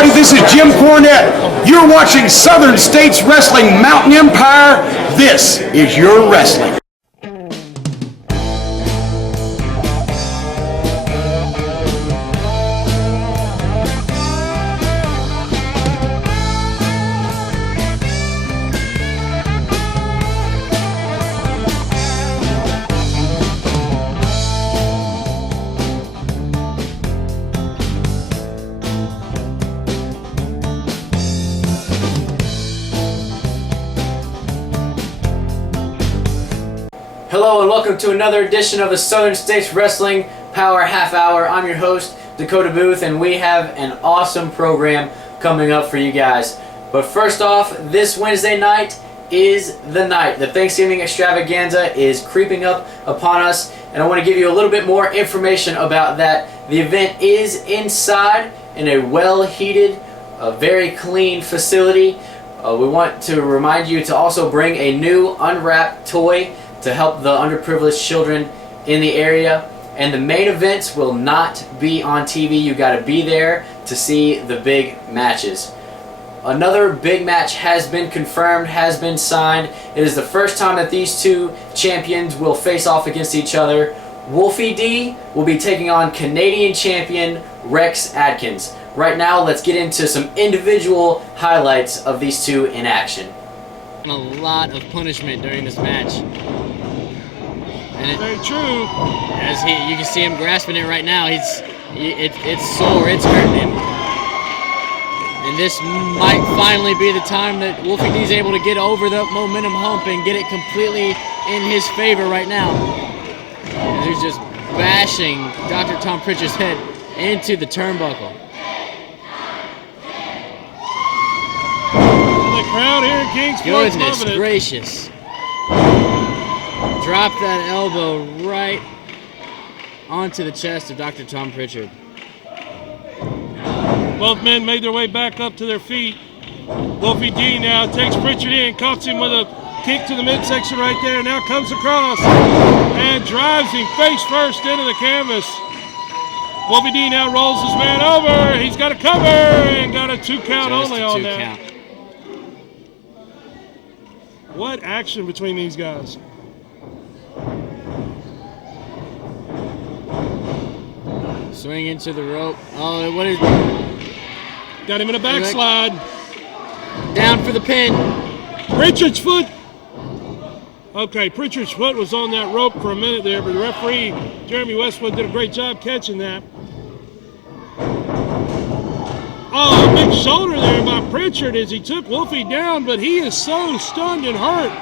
everybody, this is Jim Cornette. You're watching Southern States Wrestling Mountain Empire. This is your wrestling. Hello and welcome to another edition of the Southern States Wrestling Power Half Hour. I'm your host, Dakota Booth, and we have an awesome program coming up for you guys. But first off, this Wednesday night is the night. The Thanksgiving Extravaganza is creeping up upon us, and I want to give you a little bit more information about that. The event is inside in a well-heated, very clean facility. We want to remind you to also bring a new unwrapped toy to help the underprivileged children in the area. And the main events will not be on TV. You got to be there to see the big matches. Another big match has been confirmed, has been signed. It is the first time that these two champions will face off against each other. Wolfie D will be taking on Canadian champion Rex Atkins. Right now, let's get into some individual highlights of these two in action. A lot of punishment during this match. And very true. As you can see him grasping it right now. It's sore. It's hurting him. And this might finally be the time that Wolfie D is able to get over the momentum hump and get it completely in his favor right now. And he's just bashing Dr. Tom Pritchard's head into the turnbuckle. The crowd here in Kingsport. Goodness gracious. Drop that elbow right onto the chest of Dr. Tom Pritchard. Both men made their way back up to their feet. Wolfie D now takes Pritchard in, cuffs him with a kick to the midsection right there. Now comes across and drives him face first into the canvas. Wolfie D now rolls his man over. He's got a cover and got a 2 count only on that. Count. What action between these guys. Swing into the rope. Oh, what is... Got him in a backslide. Down for the pin. Pritchard's foot. Okay, Pritchard's foot was on that rope for a minute there, but the referee, Jeremy Westwood, did a great job catching that. Oh, a big shoulder there by Pritchard as he took Wolfie down, but he is so stunned and hurt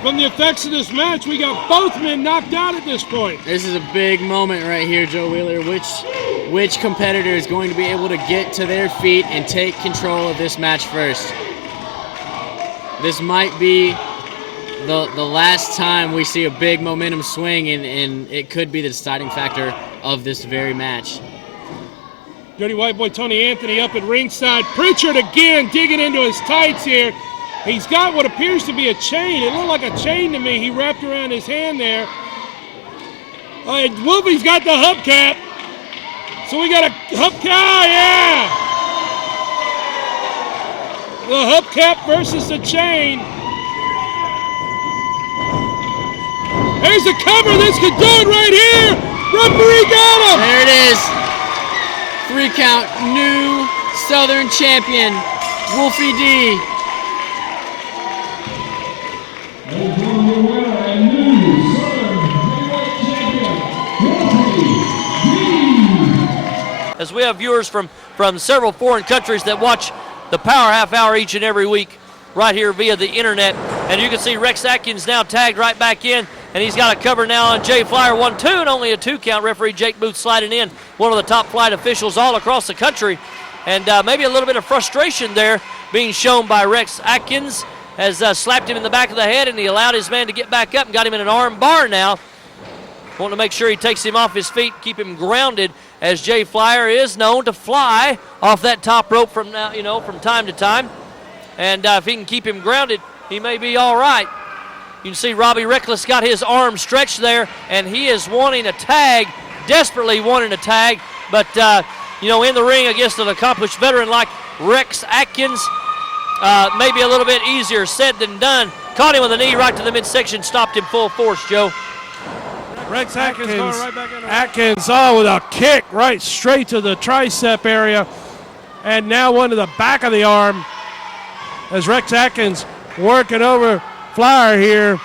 from the effects of this match. We got both men knocked out at this point. This is a big moment right here, Joe Wheeler. Which competitor is going to be able to get to their feet and take control of this match first? This might be the last time we see a big momentum swing, and it could be the deciding factor of this very match. Dirty White Boy Tony Anthony up at ringside. Pritchard again digging into his tights here. He's got what appears to be a chain. It looked like a chain to me. He wrapped around his hand there. Wolfie's got the hubcap. So we got a hubcap, yeah! The hubcap versus the chain. There's a cover. This could do it right here. Referee got him. There it is. 3 count, new Southern champion, Wolfie D. As we have viewers from several foreign countries that watch the Power Half Hour each and every week right here via the internet. And you can see Rex Atkins now tagged right back in, and he's got a cover now on Jay Flyer. 1-2 and only a 2 count. Referee Jake Booth sliding in, one of the top flight officials all across the country. And maybe a little bit of frustration there being shown by Rex Atkins, has slapped him in the back of the head, and he allowed his man to get back up and got him in an arm bar now. Wanting to make sure he takes him off his feet, keep him grounded, as Jay Flyer is known to fly off that top rope from time to time. And if he can keep him grounded, he may be all right. You can see Robbie Reckless got his arm stretched there, and he is wanting a tag, desperately wanting a tag. But in the ring against an accomplished veteran like Rex Atkins. Maybe a little bit easier said than done. Caught him with a knee right to the midsection, stopped him full force, Joe. Rex Atkins going right back in. Atkins with a kick right straight to the tricep area. And now one to the back of the arm as Rex Atkins working over Flyer here.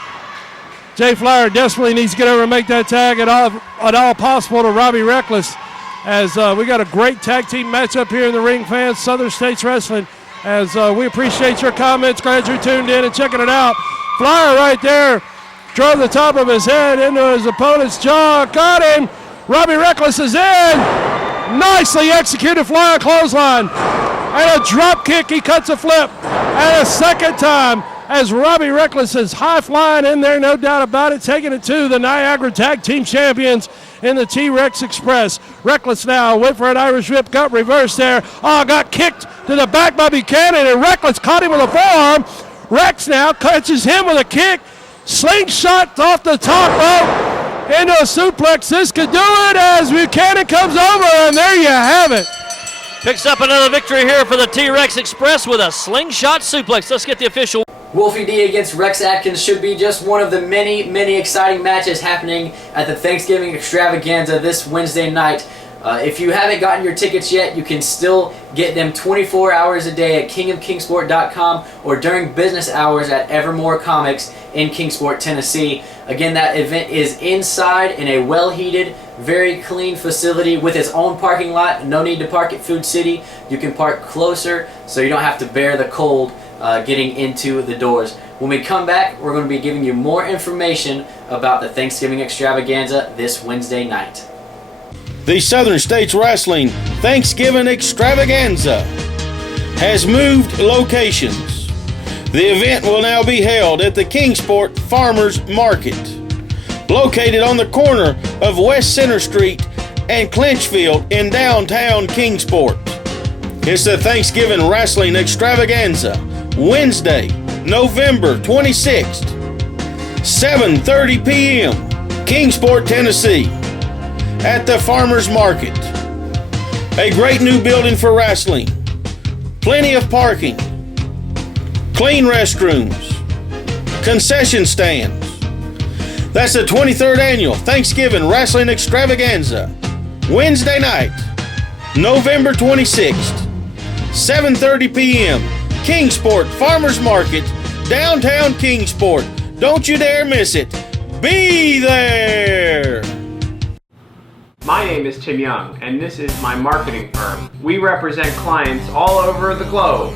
Jay Flyer desperately needs to get over and make that tag at all possible to Robbie Reckless, as we got a great tag team matchup here in the ring, fans. Southern States Wrestling, as we appreciate your comments. Glad you're tuned in and checking it out. Flyer right there drove the top of his head into his opponent's jaw. Got him. Robbie Reckless is in. Nicely executed Flyer clothesline. And a drop kick. He cuts a flip. And a second time as Robbie Reckless is high flying in there, no doubt about it, taking it to the Niagara Tag Team Champions in the T-Rex Express. Reckless now went for an Irish whip, got reversed there. Got kicked to the back by Buchanan, and Reckless caught him with a forearm. Rex now catches him with a kick. Slingshot off the top rope into a suplex. This could do it as Buchanan comes over, and there you have it. Picks up another victory here for the T-Rex Express with a slingshot suplex. Let's get the official. Wolfie D against Rex Atkins should be just one of the many, many exciting matches happening at the Thanksgiving Extravaganza this Wednesday night. If you haven't gotten your tickets yet, you can still get them 24 hours a day at kingofkingsport.com or during business hours at Evermore Comics in Kingsport, Tennessee. Again, that event is inside in a well-heated, very clean facility with its own parking lot. No need to park at Food City. You can park closer so you don't have to bear the cold getting into the doors. When we come back, we're going to be giving you more information about the Thanksgiving Extravaganza this Wednesday night. The Southern States Wrestling Thanksgiving Extravaganza has moved locations. The event will now be held at the Kingsport Farmers Market, located on the corner of West Center Street and Clinchfield in downtown Kingsport. It's the Thanksgiving Wrestling Extravaganza, Wednesday, November 26th, 7:30 p.m., Kingsport, Tennessee, at the Farmers Market. A great new building for wrestling, plenty of parking, clean restrooms, concession stands. That's the 23rd Annual Thanksgiving Wrestling Extravaganza, Wednesday night, November 26th, 7:30 p.m., Kingsport Farmers Market, downtown Kingsport. Don't you dare miss it. Be there! My name is Tim Young, and this is my marketing firm. We represent clients all over the globe.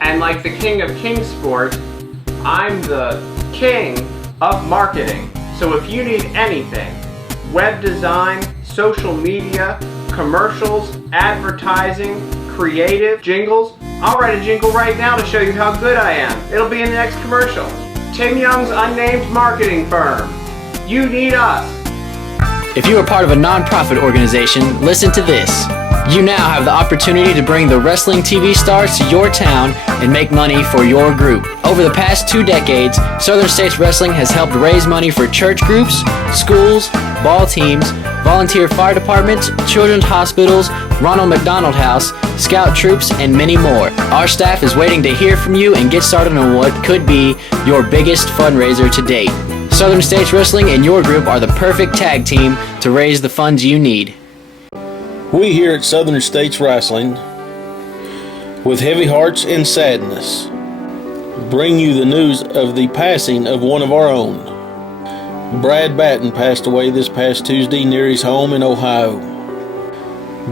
And like the king of Kingsport, I'm the king of marketing. So if you need anything, web design, social media, commercials, advertising, creative, jingles, I'll write a jingle right now to show you how good I am. It'll be in the next commercial. Tim Young's Unnamed Marketing Firm. You need us. If you are part of a non-profit organization, listen to this. You now have the opportunity to bring the wrestling TV stars to your town and make money for your group. Over the past 2 decades, Southern States Wrestling has helped raise money for church groups, schools, ball teams, volunteer fire departments, children's hospitals, Ronald McDonald House, scout troops, and many more. Our staff is waiting to hear from you and get started on what could be your biggest fundraiser to date. Southern States Wrestling and your group are the perfect tag team to raise the funds you need. We here at Southern States Wrestling, with heavy hearts and sadness, bring you the news of the passing of one of our own. Brad Batten passed away this past Tuesday near his home in Ohio.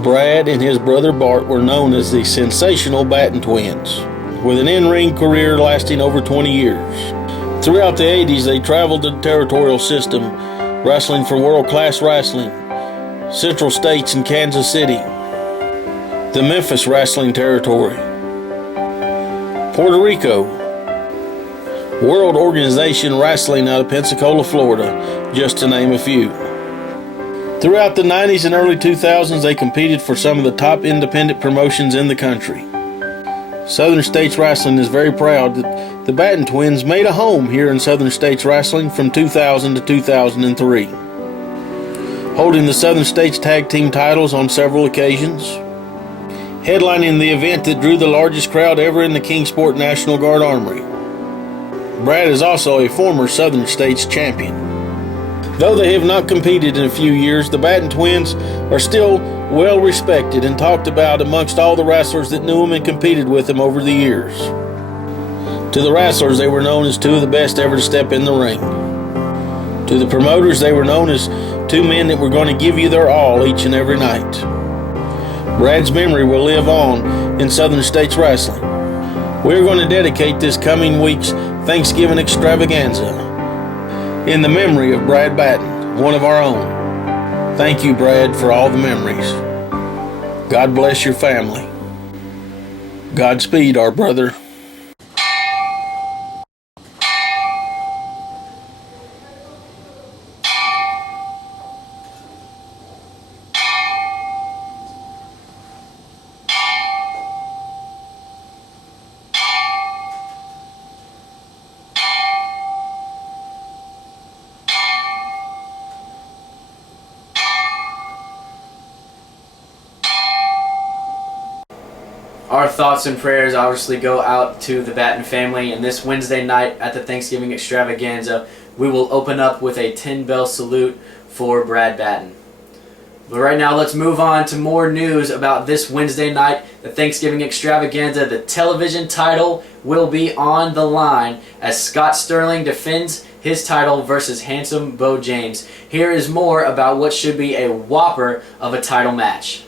Brad and his brother Bart were known as the Sensational Batten Twins, with an in-ring career lasting over 20 years. Throughout the 80s, they traveled the territorial system, wrestling for World Class Wrestling, Central States and Kansas City, the Memphis Wrestling Territory, Puerto Rico, World Organization Wrestling out of Pensacola, Florida, just to name a few. Throughout the 90s and early 2000s, they competed for some of the top independent promotions in the country. Southern States Wrestling is very proud that the Batten Twins made a home here in Southern States Wrestling from 2000 to 2003. holding the Southern States Tag Team titles on several occasions, headlining the event that drew the largest crowd ever in the Kingsport National Guard Armory. Brad is also a former Southern States champion. Though they have not competed in a few years, the Batten twins are still well respected and talked about amongst all the wrestlers that knew them and competed with them over the years. To the wrestlers, they were known as two of the best ever to step in the ring. To the promoters, they were known as two men that were going to give you their all each and every night. Brad's memory will live on in Southern States Wrestling. We're going to dedicate this coming week's Thanksgiving Extravaganza in the memory of Brad Batten, one of our own. Thank you, Brad, for all the memories. God bless your family. Godspeed, our brother. Our thoughts and prayers obviously go out to the Batten family, and this Wednesday night at the Thanksgiving Extravaganza, we will open up with a 10-bell salute for Brad Batten. But right now, let's move on to more news about this Wednesday night, the Thanksgiving Extravaganza. The television title will be on the line as Scott Sterling defends his title versus Handsome Bo James. Here is more about what should be a whopper of a title match.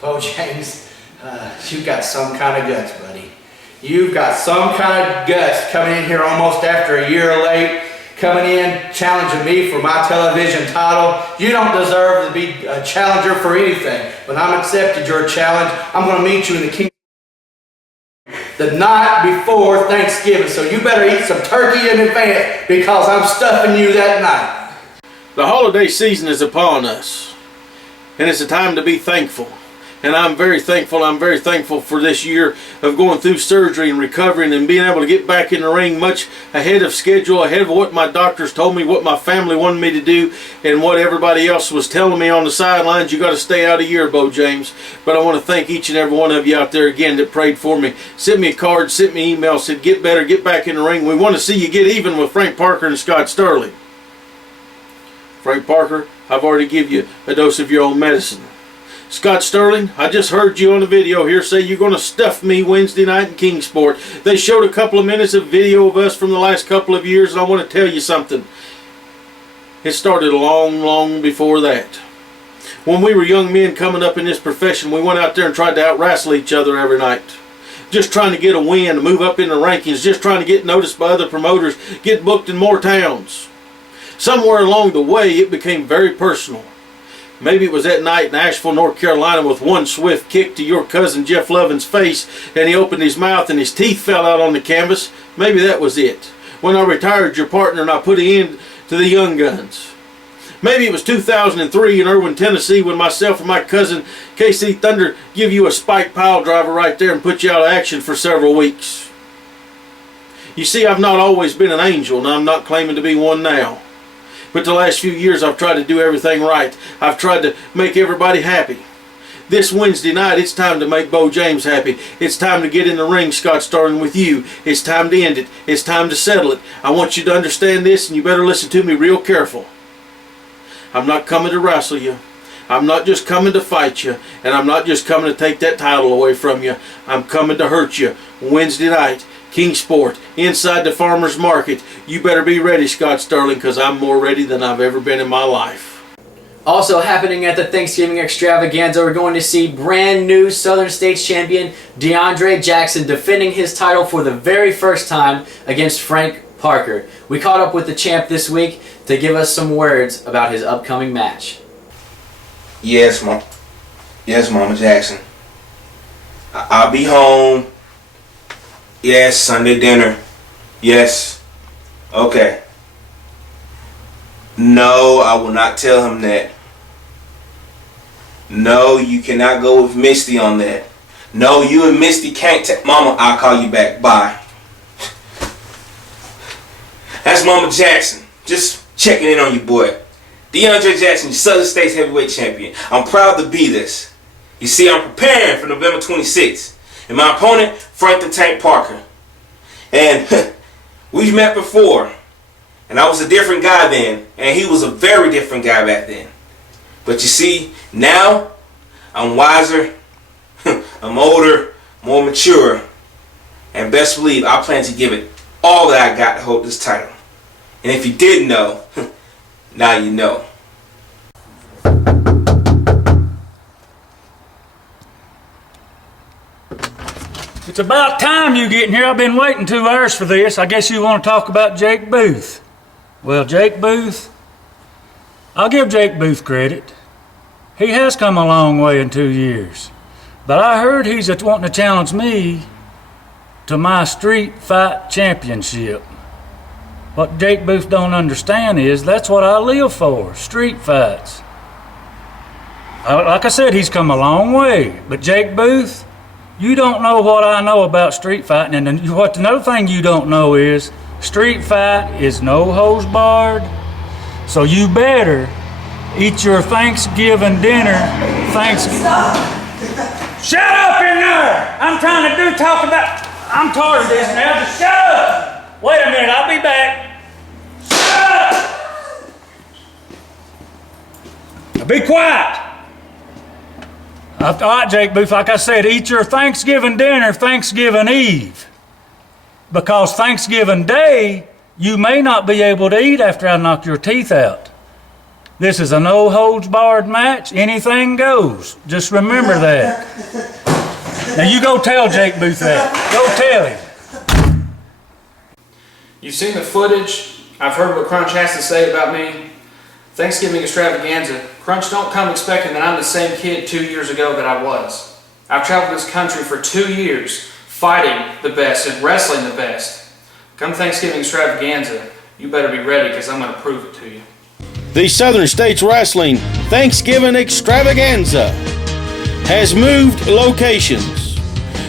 Bo James, you've got some kind of guts, buddy. You've got some kind of guts coming in here almost after a year late, coming in, challenging me for my television title. You don't deserve to be a challenger for anything, but I'm accepted your challenge. I'm going to meet you in the King the night before Thanksgiving, so you better eat some turkey in advance because I'm stuffing you that night. The holiday season is upon us, and it's a time to be thankful. And I'm very thankful. I'm very thankful for this year of going through surgery and recovering and being able to get back in the ring much ahead of schedule, ahead of what my doctors told me, what my family wanted me to do, and what everybody else was telling me on the sidelines. You got to stay out a year, Bo James. But I want to thank each and every one of you out there again that prayed for me. Sent me a card, sent me email, said get better, get back in the ring. We want to see you get even with Frank Parker and Scott Sterling. Frank Parker, I've already given you a dose of your own medicine. Scott Sterling, I just heard you on the video here say you're going to stuff me Wednesday night in Kingsport. They showed a couple of minutes of video of us from the last couple of years, and I want to tell you something. It started long before that. When we were young men coming up in this profession, we went out there and tried to out-wrestle each other every night. Just trying to get a win, move up in the rankings, just trying to get noticed by other promoters, get booked in more towns. Somewhere along the way, it became very personal. Maybe it was that night in Asheville, North Carolina, with one swift kick to your cousin Jeff Lovin's face, and he opened his mouth and his teeth fell out on the canvas. Maybe that was it. When I retired your partner and I put an end to the young guns. Maybe it was 2003 in Irwin, Tennessee, when myself and my cousin KC Thunder give you a spike pile driver right there and put you out of action for several weeks. You see, I've not always been an angel, and I'm not claiming to be one now. But the last few years I've tried to do everything right. I've tried to make everybody happy. This Wednesday night, it's time to make Bo James happy. It's time to get in the ring, Scott Starling, with you. It's time to end it. It's time to settle it. I want you to understand this, and you better listen to me real careful. I'm not coming to wrestle you. I'm not just coming to fight you. And I'm not just coming to take that title away from you. I'm coming to hurt you. Wednesday night, Kingsport, inside the farmer's market. You better be ready, Scott Starling, because I'm more ready than I've ever been in my life. Also happening at the Thanksgiving Extravaganza, we're going to see brand new Southern States champion DeAndre Jackson defending his title for the very first time against Frank Parker. We caught up with the champ this week to give us some words about his upcoming match. Yes, Mama Jackson. I'll be home. Yes, Sunday dinner. Yes. Okay. No, I will not tell him that. No, you cannot go with Misty on that. No, you and Misty can't Mama, I'll call you back. Bye. That's Mama Jackson. Just checking in on you, boy. DeAndre Jackson, Southern States Heavyweight Champion. I'm proud to be this. You see, I'm preparing for November 26th. And my opponent, Frank the Tank Parker. And we've met before. And I was a different guy then. And he was a very different guy back then. But you see, now I'm wiser, I'm older, more mature. And best believe I plan to give it all that I got to hold this title. And if you didn't know, now you know. It's about time you get in here. I've been waiting 2 hours for this. I guess you want to talk about Jake Booth. Well, Jake Booth, I'll give Jake Booth credit. He has come a long way in 2 years. But I heard he's wanting to challenge me to my street fight championship. What Jake Booth don't understand is that's what I live for, street fights. Like I said, he's come a long way. But Jake Booth, you don't know what I know about street fighting. And another thing you don't know is street fight is no hose barred. So you better eat your Thanksgiving dinner. Shut up in there! I'm trying to talk about. I'm tired of this now. Just shut up! Wait a minute, I'll be back. Shut up! Now be quiet. All right, Jake Booth, like I said, eat your Thanksgiving dinner Thanksgiving Eve. Because Thanksgiving Day, you may not be able to eat after I knock your teeth out. This is a no-holds-barred match. Anything goes. Just remember that. Now you go tell Jake Booth that. Go tell him. You've seen the footage. I've heard what Crunch has to say about me. Thanksgiving Extravaganza. Crunch, don't come expecting that I'm the same kid 2 years ago that I was. I've traveled this country for 2 years, fighting the best and wrestling the best. Come Thanksgiving Extravaganza, you better be ready because I'm going to prove it to you. The Southern States Wrestling Thanksgiving Extravaganza has moved locations.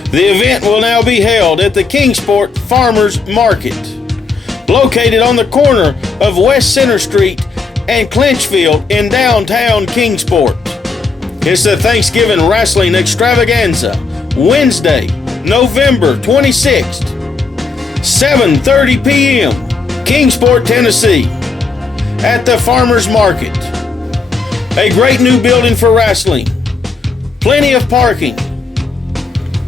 The event will now be held at the Kingsport Farmers Market, located on the corner of West Center Street and Clinchfield in downtown Kingsport. It's the Thanksgiving Wrestling Extravaganza, Wednesday, November 26th, 7:30 p.m., Kingsport, Tennessee, at the Farmers Market. A great new building for wrestling, plenty of parking,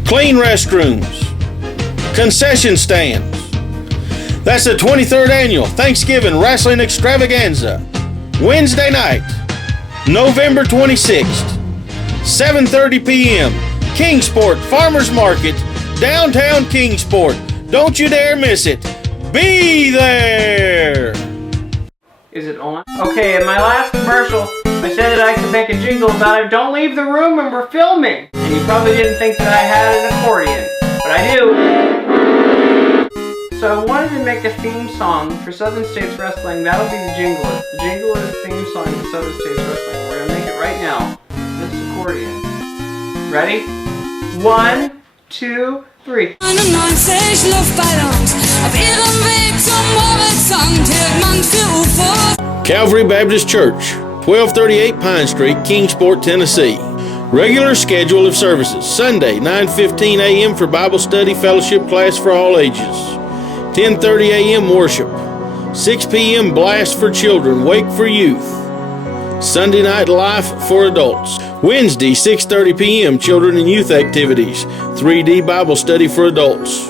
clean restrooms, concession stands. That's the 23rd Annual Thanksgiving Wrestling Extravaganza, Wednesday night, November 26th, 7:30 p.m., Kingsport Farmers Market, downtown Kingsport. Don't you dare miss it. Be there! Is it on? Okay, in my last commercial, I said that I could make a jingle about it. Don't leave the room and we're filming. And you probably didn't think that I had an accordion, but I do. So I wanted to make a theme song for Southern States Wrestling. That'll be the jingle. The jingle is the theme song for Southern States Wrestling. We're gonna make it right now. This accordion. Ready? 1, 2, 3. 91 Luftballons auf ihrem Weg zum Horizont hält man für UFOs. Calvary Baptist Church, 1238 Pine Street, Kingsport, Tennessee. Regular schedule of services: Sunday, 9:15 a.m. for Bible study fellowship class for all ages. 10:30 a.m. worship. 6 p.m. blast for children, wake for youth. Sunday night life for adults. Wednesday, 6:30 p.m. children and youth activities. 3D Bible study for adults.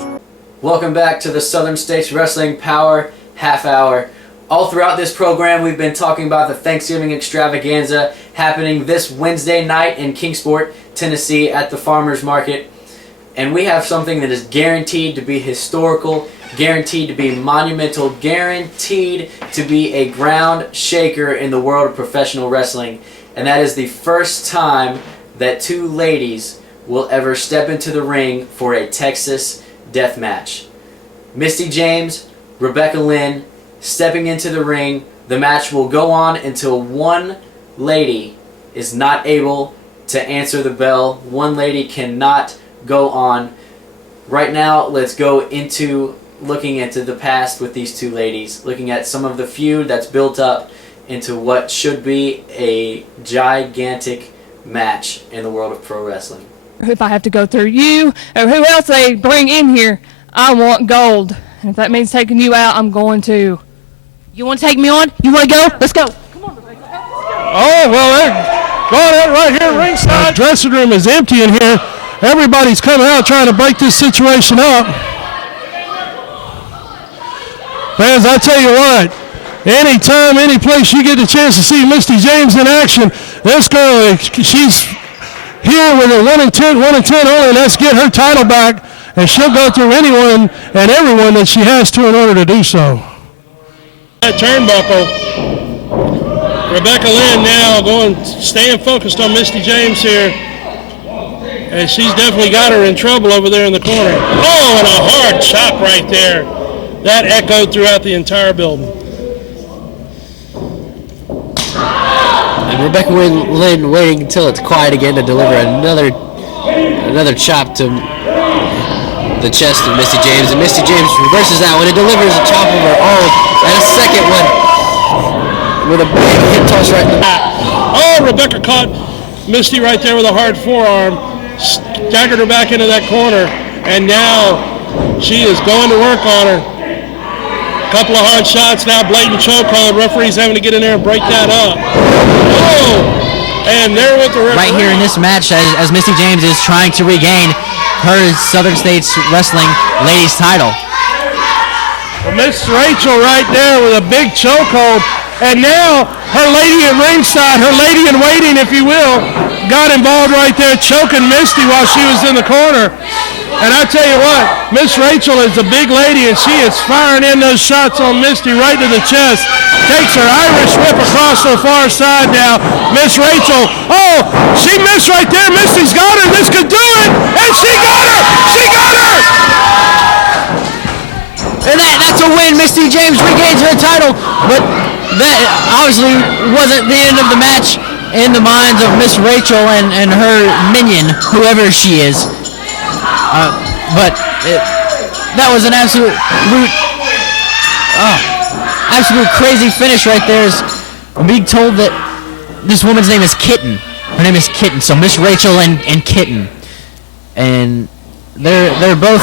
Welcome back to the Southern States Wrestling Power Half Hour. All throughout this program, we've been talking about the Thanksgiving Extravaganza happening this Wednesday night in Kingsport, Tennessee at the Farmers Market. And we have something that is guaranteed to be historical, guaranteed to be monumental, guaranteed to be a ground shaker in the world of professional wrestling. And that is the first time that two ladies will ever step into the ring for a Texas death match. Misty James, Rebecca Lynn, stepping into the ring. The match will go on until one lady is not able to answer the bell. One lady cannot go on. Right now, let's go into looking into the past with these two ladies, looking at some of the feud that's built up into what should be a gigantic match in the world of pro wrestling. If I have to go through you or who else they bring in here, I want gold. And if that means taking you out, I'm going to. You want to take me on? You want to go? Let's go. Come on, Rebecca. Oh, well, they're going out right here ringside. The dressing room is empty in here. Everybody's coming out trying to break this situation up. Fans, I tell you what, anytime, any place you get the chance to see Misty James in action, this girl, she's here with a 1 and 10 only. Let's get her title back, and she'll go through anyone and everyone that she has to in order to do so. That turnbuckle, Rebecca Lynn now staying focused on Misty James here. And she's definitely got her in trouble over there in the corner. Oh, and a hard chop right there. That echoed throughout the entire building. And Rebecca Lynn waiting until it's quiet again to deliver another chop to the chest of Misty James. And Misty James reverses that one and delivers a chop of her own. And a second one with a big hip toss right in the back. Oh, Rebecca caught Misty right there with a hard forearm. Staggered her back into that corner, and now she is going to work on her. Couple of hard shots now, blatant chokehold. Referee's having to get in there and break that up. Oh, and there with the referee. Right here in this match, as Misty James is trying to regain her Southern States Wrestling Ladies title. Well, Miss Rachel right there with a big chokehold, and now her lady in ringside, her lady in waiting, if you will, got involved right there, choking Misty while she was in the corner. And I tell you what, Miss Rachel is a big lady, and she is firing in those shots on Misty right to the chest. Takes her Irish whip across her far side now. Miss Rachel, oh, she missed right there. Misty's got her. This could do it. And she got her. She got her. And that's a win. Misty James regains her title, but that obviously wasn't the end of the match in the minds of Miss Rachel and her minion, whoever she is. But that was an absolute crazy finish right there. I'm being told that this woman's name is Kitten. Her name is Kitten. So Miss Rachel and Kitten, and they're both.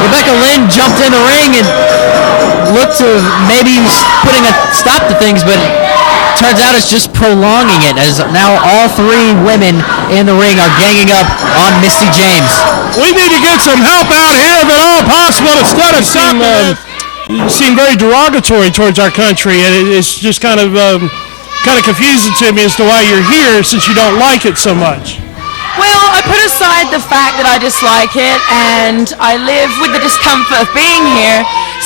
Rebecca Lynn jumped in the ring and looked to maybe putting a stop to things, but turns out it's just prolonging it, as now all three women in the ring are ganging up on Misty James. We need to get some help out here if at all possible instead of seem very derogatory towards our country, and it's just kind of kind of confusing to me as to why you're here since you don't like it so much. Well, I put aside the fact that I dislike it, and I live with the discomfort of being here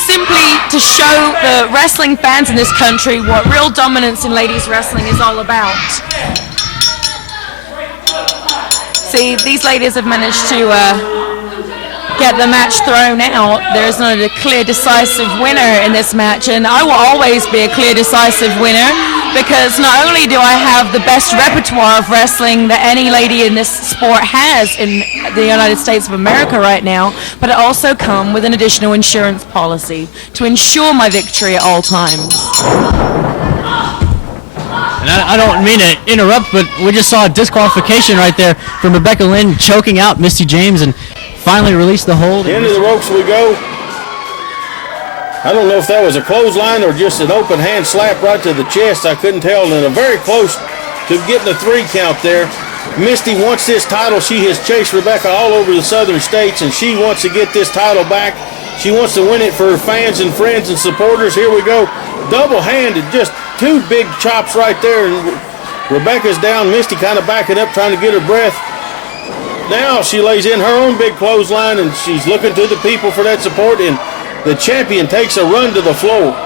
simply to show the wrestling fans in this country what real dominance in ladies wrestling is all about. See, these ladies have managed to get the match thrown out. There's not a clear, decisive winner in this match, and I will always be a clear, decisive winner, because not only do I have the best repertoire of wrestling that any lady in this sport has in the United States of America right now, but I also come with an additional insurance policy to ensure my victory at all times. And I don't mean to interrupt, but we just saw a disqualification right there from Rebecca Lynn choking out Misty James and finally released the hold. Into the ropes we go. I don't know if that was a clothesline or just an open hand slap right to the chest. I couldn't tell, and very close to getting a 3 count there. Misty wants this title. She has chased Rebecca all over the southern states, and she wants to get this title back. She wants to win it for her fans and friends and supporters. Here we go. Double-handed, just 2 big chops right there. And Rebecca's down. Misty kind of backing up, trying to get her breath. Now she lays in her own big clothesline, and she's looking to the people for that support, and the champion takes a run to the floor.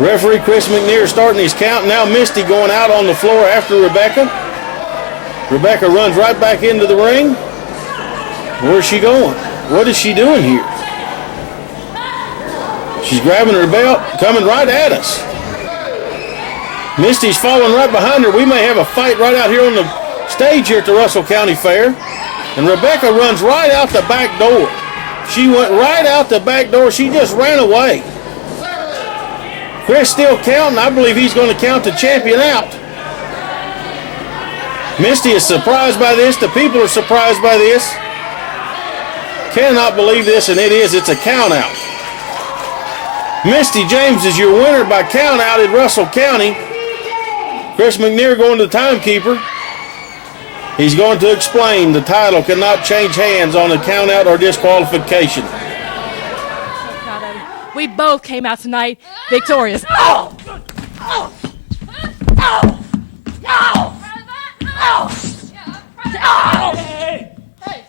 Referee Chris McNear starting his count. Now Misty going out on the floor after Rebecca. Rebecca runs right back into the ring. Where's she going? What is she doing here? She's grabbing her belt, coming right at us. Misty's following right behind her. We may have a fight right out here on the stage here at the Russell County Fair. And Rebecca runs right out the back door. She went right out the back door. She just ran away. Chris still counting. I believe he's going to count the champion out. Misty is surprised by this. The people are surprised by this. Cannot believe this, and it is. It's a count out. Misty James is your winner by count out in Russell County. Chris McNear going to the timekeeper. He's going to explain the title cannot change hands on a count out or disqualification. We both came out tonight victorious. Oh! Oh! Oh! Oh! Oh! Oh! Hey! Hey!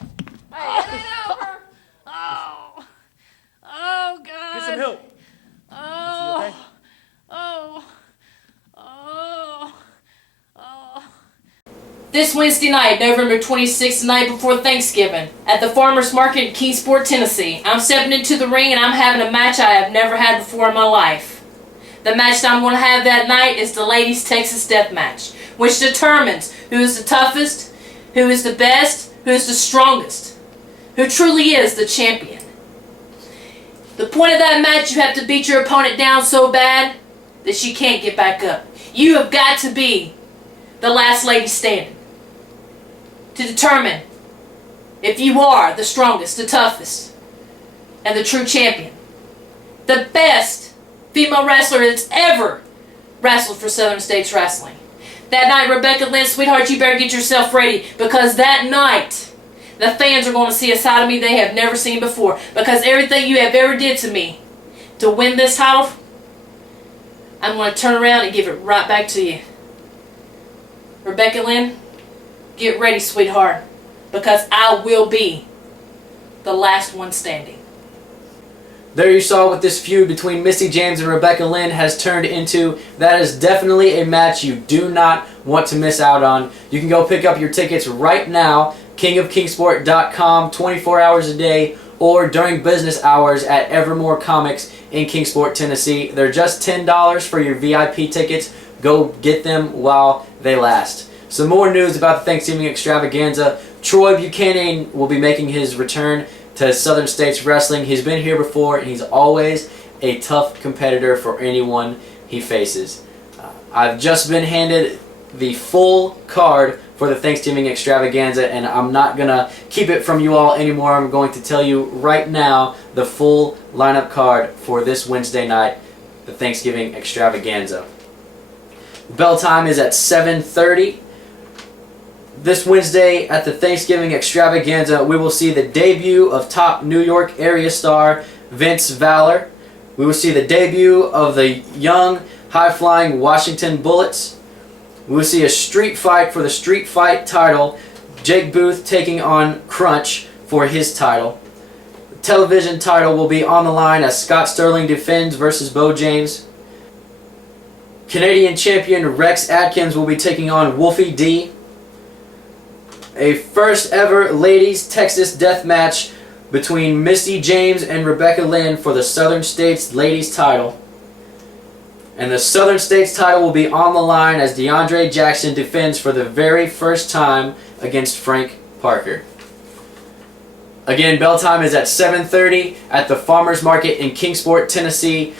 Oh! Oh, God! Get some help. Oh! Okay? Oh! Oh! Oh! This Wednesday night, November 26th, the night before Thanksgiving, at the Farmers Market in Kingsport, Tennessee, I'm stepping into the ring and I'm having a match I have never had before in my life. The match that I'm going to have that night is the Ladies Texas Death Match, which determines who is the toughest, who is the best, who is the strongest, who truly is the champion. The point of that match, you have to beat your opponent down so bad that she can't get back up. You have got to be the last lady standing to determine if you are the strongest, the toughest, and the true champion. The best female wrestler that's ever wrestled for Southern States Wrestling. That night, Rebecca Lynn, sweetheart, you better get yourself ready, because that night, the fans are going to see a side of me they have never seen before. Because everything you have ever did to me to win this title, I'm going to turn around and give it right back to you. Rebecca Lynn, get ready, sweetheart, because I will be the last one standing. There you saw what this feud between Misty James and Rebecca Lynn has turned into. That is definitely a match you do not want to miss out on. You can go pick up your tickets right now, kingofkingsport.com, 24 hours a day, or during business hours at Evermore Comics in Kingsport, Tennessee. They're just $10 for your VIP tickets. Go get them while they last. Some more news about the Thanksgiving Extravaganza. Troy Buchanan will be making his return to Southern States Wrestling. He's been here before, and he's always a tough competitor for anyone he faces. I've just been handed the full card for the Thanksgiving Extravaganza, and I'm not going to keep it from you all anymore. I'm going to tell you right now the full lineup card for this Wednesday night, the Thanksgiving Extravaganza. Bell time is at 7:30. This Wednesday at the Thanksgiving Extravaganza, we will see the debut of top New York area star Vince Valor. We will see the debut of the young high-flying Washington Bullets. We'll see a street fight for the street fight title. Jake Booth taking on Crunch for his title. The television title will be on the line as Scott Sterling defends versus Bo James. Canadian champion Rex Atkins will be taking on Wolfie D. A first ever ladies Texas death match between Misty James and Rebecca Lynn for the Southern States ladies title. And the Southern States title will be on the line as DeAndre Jackson defends for the very first time against Frank Parker. Again, bell time is at 7:30 at the Farmers Market in Kingsport, Tennessee.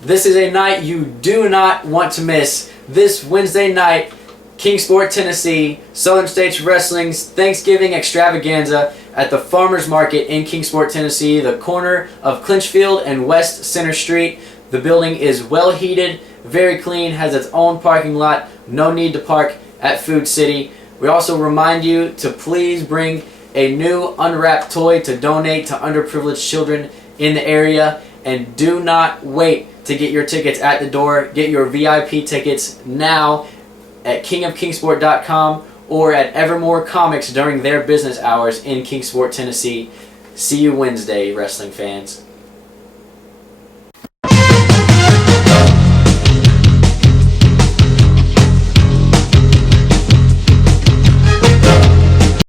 This is a night you do not want to miss. This Wednesday night, Kingsport, Tennessee, Southern States Wrestling's Thanksgiving Extravaganza at the Farmers Market in Kingsport, Tennessee, the corner of Clinchfield and West Center Street. The building is well heated, very clean, has its own parking lot, no need to park at Food City. We also remind you to please bring a new unwrapped toy to donate to underprivileged children in the area, and do not wait to get your tickets at the door. Get your VIP tickets now at kingofkingsport.com or at Evermore Comics during their business hours in Kingsport, Tennessee. See you Wednesday, wrestling fans.